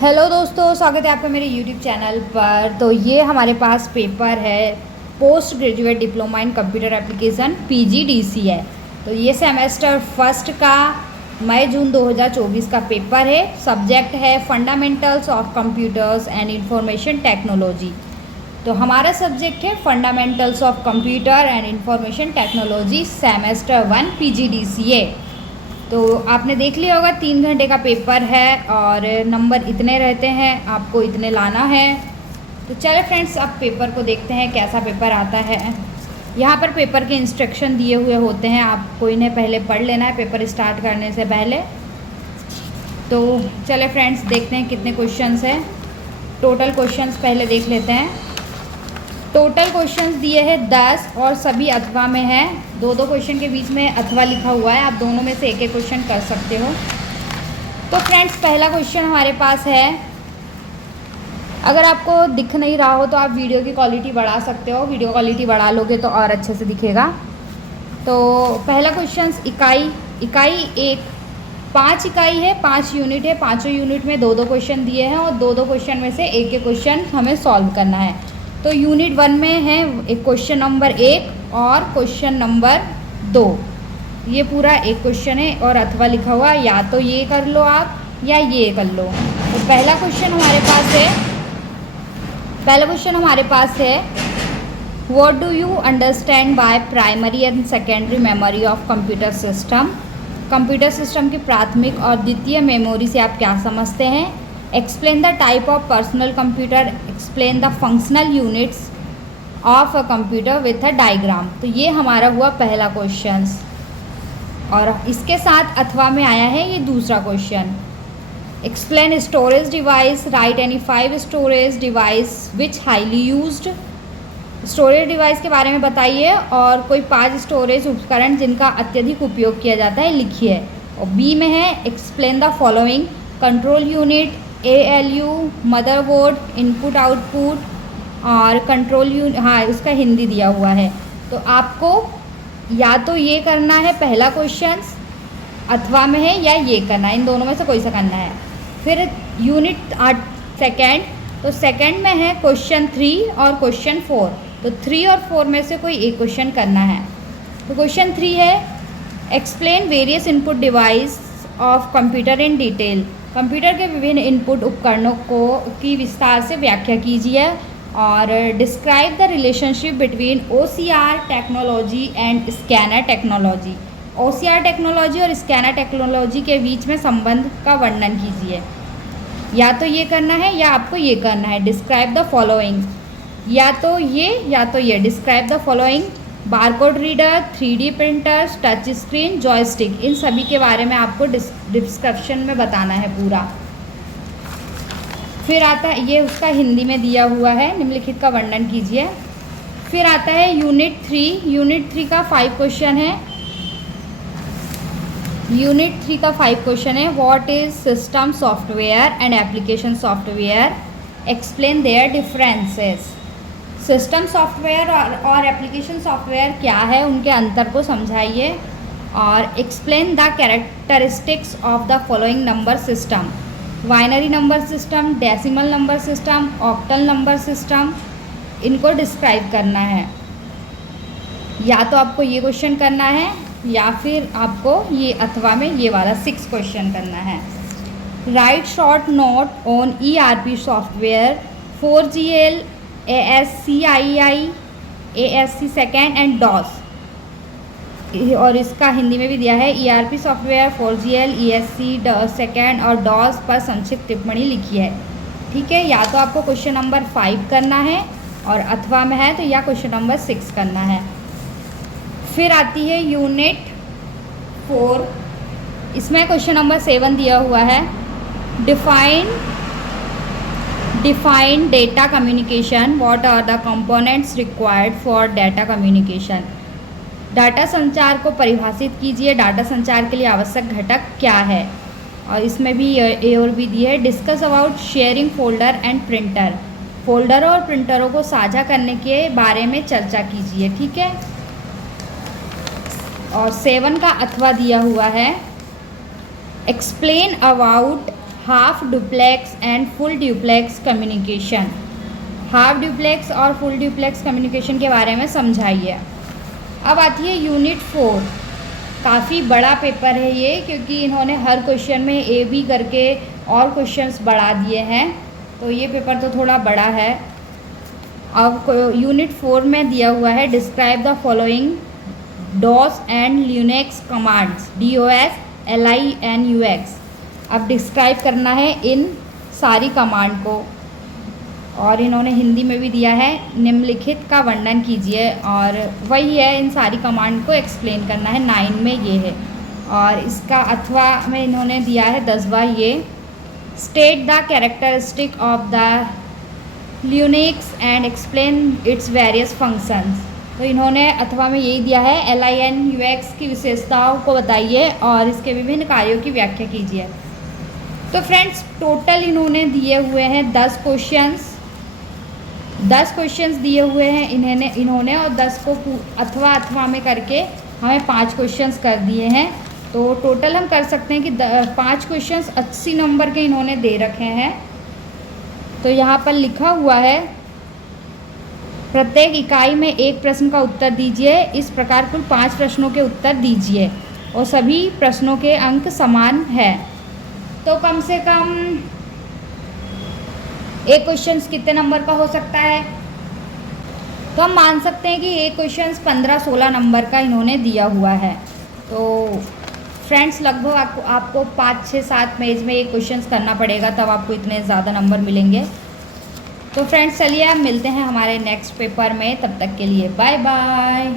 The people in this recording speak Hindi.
हेलो दोस्तों, स्वागत है आपका मेरे यूट्यूब चैनल पर। तो ये हमारे पास पेपर है post graduate diploma in computer application PGDC है। तो ये सेमेस्टर फर्स्ट का मई जून 2024 का पेपर है। सब्जेक्ट है fundamentals of computers and information technology. तो हमारा सब्जेक्ट है fundamentals of computer and information technology semester 1 PGDCA. तो आपने देख लिया होगा 3 घंटे का पेपर है और नंबर इतने रहते हैं, आपको इतने लाना है। तो चले फ्रेंड्स, अब पेपर को देखते हैं कैसा पेपर आता है। यहाँ पर पेपर के इंस्ट्रक्शन दिए हुए होते हैं, आपको इन्हें पहले पढ़ लेना है पेपर स्टार्ट करने से पहले। तो चले फ्रेंड्स, देखते हैं कितने क्वेश्चंस हैं। टोटल क्वेश्चंस पहले देख लेते हैं। टोटल क्वेश्चंस दिए हैं 10 और सभी अथवा में है। दो क्वेश्चन के बीच में अथवा लिखा हुआ है, आप दोनों में से एक क्वेश्चन कर सकते हो। तो फ्रेंड्स, पहला क्वेश्चन हमारे पास है। अगर आपको दिख नहीं रहा हो तो आप वीडियो की क्वालिटी बढ़ा सकते हो, वीडियो क्वालिटी बढ़ा लोगे तो और अच्छे से दिखेगा। तो पहला क्वेश्चन इकाई एक 5 इकाई है, 5 यूनिट है। 5 यूनिट में 2 क्वेश्चन दिए हैं और 2 क्वेश्चन में से एक क्वेश्चन हमें सॉल्व करना है। तो यूनिट 1 में है एक क्वेश्चन नंबर 1 और क्वेश्चन नंबर 2। ये पूरा एक क्वेश्चन है और अथवा लिखा हुआ, या तो ये कर लो आप या ये कर लो। तो पहला क्वेश्चन हमारे पास है what do you understand by primary and secondary memory of computer system. Computer system की प्राथमिक और द्वितीय मेमोरी से आप क्या समझते हैं। Explain the type of personal computer, explain the functional units of a computer with a diagram. तो ये हमारा हुआ पहला क्वेश्चन और इसके साथ अथवा में आया है ये दूसरा question. Explain storage device, right any 5 storage device which highly used. Storage device के बारे में बताइए और कोई 5 स्टोरेज उपकरण जिनका अत्यधिक उपयोग किया जाता है लिखिए। और बी में है explain the following. Control unit, ALU, motherboard, input output और कंट्रोल यूनिट, हाँ उसका हिंदी दिया हुआ है। तो आपको या तो ये करना है पहला क्वेश्चन अथवा में है, या ये करना है, इन दोनों में से कोई सा करना है। फिर यूनिट सेकेंड, तो सेकेंड में है क्वेश्चन 3 और क्वेश्चन 4। तो 3 और 4 में से कोई एक क्वेश्चन करना है। तो क्वेश्चन 3 है explain various input device of computer in detail. Computer के विभिन्न इनपुट उपकरणों की विस्तार से व्याख्या कीजिए। और describe the relationship between OCR technology and scanner technology. OCR technology और स्कैनर टेक्नोलॉजी के बीच में संबंध का वर्णन कीजिए। या तो ये करना है या आपको ये करना है। डिस्क्राइब द फॉलोइंग, या तो ये describe the following. Barcode reader, 3D printers, touch screen, joystick, इन सभी के बारे में आपको डिस्क्रिप्शन में बताना है पूरा। फिर आता है ये उसका हिंदी में दिया हुआ है, निम्नलिखित का वर्णन कीजिए। फिर आता है यूनिट 3। यूनिट 3 का 5 क्वेश्चन है। यूनिट 3 का 5 क्वेश्चन है what is system software and application software, explain there differences. System software और एप्लीकेशन सॉफ्टवेयर क्या है, उनके अंतर को समझाइए। और explain the characteristics of the following number system. Binary number system, decimal number system, octal number system, इनको डिस्क्राइब करना है। या तो आपको ये क्वेश्चन करना है या फिर आपको ये अथवा में ये वाला 6 क्वेश्चन करना है। Right short note on ERP software 4GL, ASCII, ASC second and DOS। और इसका हिंदी में भी दिया है ERP software 4GL, ESC second और DOS पर संक्षिप्त टिप्पणी लिखी है। ठीक है, या तो आपको क्वेश्चन नंबर 5 करना है और अथवा में है तो या क्वेश्चन नंबर 6 करना है। फिर आती है यूनिट 4। इसमें क्वेश्चन नंबर 7 दिया हुआ है define data communication, what are the components required for data communication. Data संचार को परिभाषित कीजिए, डाटा संचार के लिए आवश्यक घटक क्या है। और इसमें भी ए और बी दिए है। Discuss about sharing folder and printer, फोल्डरों और प्रिंटरों को साझा करने के बारे में चर्चा कीजिए। ठीक है, और 7 का अथवा दिया हुआ है explain about half duplex and full duplex communication. Half duplex और फुल डुप्लेक्स कम्युनिकेशन के बारे में समझाइए। अब आती है यूनिट 4। काफ़ी बड़ा पेपर है ये, क्योंकि इन्होंने हर क्वेश्चन में ए बी करके और क्वेश्चंस बढ़ा दिए हैं, तो ये पेपर तो थोड़ा बड़ा है। अब यूनिट 4 में दिया हुआ है describe the following DOS and Linux commands, DOS LINUX। अब डिस्क्राइब करना है इन सारी कमांड को, और इन्होंने हिंदी में भी दिया है निम्नलिखित का वर्णन कीजिए, और वही है इन सारी कमांड को एक्सप्लेन करना है। 9 में ये है, और इसका अथवा में इन्होंने दिया है 10वां ये state the characteristic of the Linux and explain its various functions. तो इन्होंने अथवा में यही दिया है LINUX की विशेषताओं को बताइए और इसके विभिन्न कार्यों की व्याख्या कीजिए। तो फ्रेंड्स टोटल इन्होंने दिए हुए हैं 10 क्वेश्चंस दिए हुए हैं इन्होंने और 10 को अथवा में करके हमें 5 क्वेश्चंस कर दिए हैं। तो टोटल हम कर सकते हैं कि 5 क्वेश्चंस 80 नंबर के इन्होंने दे रखे हैं। तो यहाँ पर लिखा हुआ है प्रत्येक इकाई में एक प्रश्न का उत्तर दीजिए। इस प्रकार कुल 5 प्रश्नों के उत्तर दीजिए और सभी प्रश्नों के अंक समान है। तो कम से कम एक क्वेश्चन कितने नंबर का हो सकता है? तो हम मान सकते हैं कि एक क्वेश्चन 15-16 नंबर का इन्होंने दिया हुआ है। तो फ्रेंड्स लगभग आपको 5-6-7 पेज में एक क्वेश्चन करना पड़ेगा, तब आपको इतने ज़्यादा नंबर मिलेंगे। तो फ्रेंड्स चलिए अब मिलते हैं हमारे नेक्स्ट पेपर में, तब तक के लिए बाय बाय।